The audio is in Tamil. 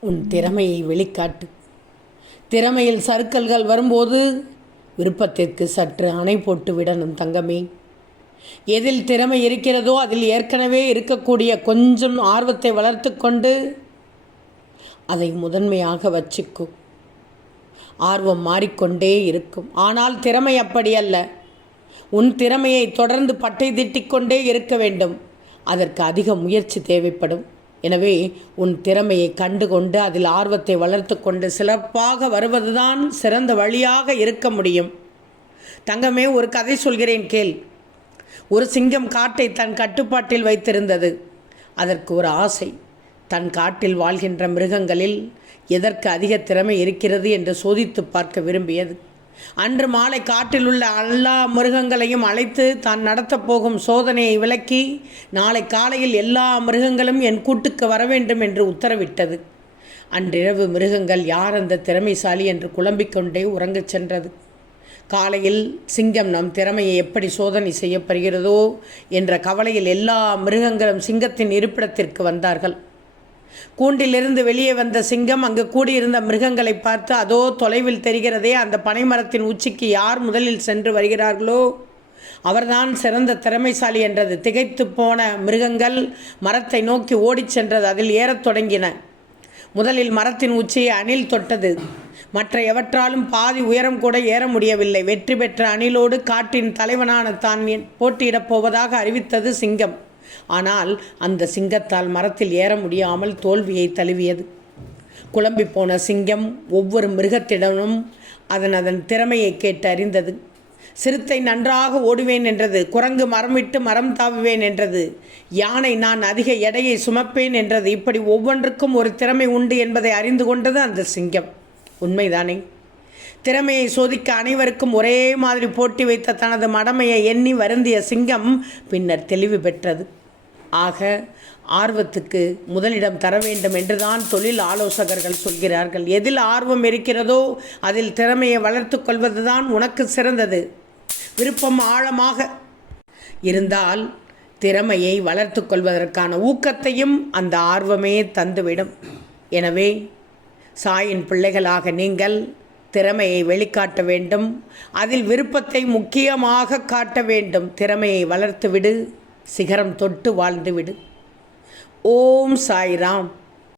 உன் திறமையை வெளிக்காட்டு. திறமையில் சறுக்கல்கள் வரும்போது விருப்பத்திற்கு சற்று அணை போட்டு விடணும் தங்கமே. எதில் திறமை இருக்கிறதோ அதில் ஏற்கனவே இருக்கக்கூடிய கொஞ்சம் ஆர்வத்தை வளர்த்து கொண்டு அதை முதன்மையாக வச்சுக்கோ. ஆர்வம் மாறிக்கொண்டே இருக்கும். ஆனால் திறமை அப்படி அல்ல. உன் திறமையை தொடர்ந்து பட்டை திட்டிக்கொண்டே இருக்க வேண்டும். அதற்கு அதிக முயற்சி தேவைப்படும். எனவே உன் திறமையை கண்டுகொண்டு அதில் ஆர்வத்தை வளர்த்து கொண்டு சிறப்பாக வருவதுதான் சிறந்த வழியாக இருக்க முடியும். தங்கமே ஒரு கதை சொல்கிறேன் கேள். ஒரு சிங்கம் காட்டை தன் கட்டுப்பாட்டில் வைத்திருந்தது. அதற்கு ஒரு ஆசை. தன் காட்டில் வாழ்கின்ற மிருகங்களில் எதற்கு அதிக திறமை இருக்கிறது என்று சோதித்து பார்க்க விரும்பியது. அன்று மாலை காட்டில் உள்ள எல்லா மிருகங்களையும் அழைத்து தான் நடத்தப் போகும் சோதனையை விளக்கி நாளை காலையில் எல்லா மிருகங்களும் என் கூட்டுக்கு வர வேண்டும் என்று உத்தரவிட்டது. அன்றிரவு மிருகங்கள் யார் அந்த திறமைசாலி என்று குழம்பிக் கொண்டே உறங்கச் சென்றது. காலையில் சிங்கம் நம் திறமையை எப்படி சோதனை செய்யப்படுகிறதோ என்ற கவலையில் எல்லா மிருகங்களும் சிங்கத்தின் இருப்பிடத்திற்கு வந்தார்கள். கூண்டிலிருந்து வெளியே வந்த சிங்கம் அங்கு கூடியிருந்த மிருகங்களை பார்த்து அதோ தொலைவில் தெரிகிறதே அந்த பனைமரத்தின் உச்சிக்கு யார் முதலில் சென்று வருகிறார்களோ? அவர்தான் சிறந்த திறமைசாலி என்றது. திகைத்து போன மிருகங்கள் மரத்தை நோக்கி ஓடிச் சென்றது. அதில் ஏறத் தொடங்கின. முதலில் மரத்தின் உச்சியை அணில் தொட்டது. மற்ற எவற்றாலும் பாதி உயரம் கூட ஏற முடியவில்லை. வெற்றி பெற்ற அணிலோடு காட்டின் தலைவனான தான் போட்டியிடப் போவதாக அறிவித்தது சிங்கம். ஆனால் அந்த சிங்கத்தால் மரத்தில் ஏற முடியாமல் தோல்வியை தழுவியது. குழம்பி போன சிங்கம் ஒவ்வொரு மிருகத்திடமும் அதன் அதன் திறமையை கேட்டு அறிந்தது. சிறுத்தை நன்றாக ஓடுவேன் என்றது குரங்கு மரம் விட்டு மரம் தாவுவேன் என்றது யானை நான் அதிக எடையை சுமப்பேன் என்றது இப்படி ஒவ்வொன்றுக்கும் ஒரு திறமை உண்டு என்பதை அறிந்து கொண்டது அந்த சிங்கம். உண்மைதானே? திறமையை சோதிக்க அனைவருக்கும் ஒரே மாதிரி போட்டி வைத்த தனது மடமையை எண்ணி வருந்திய சிங்கம் பின்னர் தெளிவு பெற்றது. ஆக ஆர்வத்துக்கு முதலிடம் தர வேண்டும் என்றுதான் தொழில் ஆலோசகர்கள் சொல்கிறார்கள். எதில் ஆர்வம் இருக்கிறதோ அதில் திறமையை வளர்த்து கொள்வதுதான் உனக்கு சிறந்தது. விருப்பம் ஆழமாக இருந்தால் திறமையை வளர்த்து கொள்வதற்கான ஊக்கத்தையும் அந்த ஆர்வமே தந்துவிடும். எனவே சாயின் பிள்ளைகளாக நீங்கள் திறமையை வெளிக்காட்ட வேண்டும். அதில் விருப்பத்தை முக்கியமாக காட்ட வேண்டும். திறமையை வளர்த்துவிடு. சிகரம் தொட்டு வாழ்ந்துவிடு. ஓம் சாய்ராம்.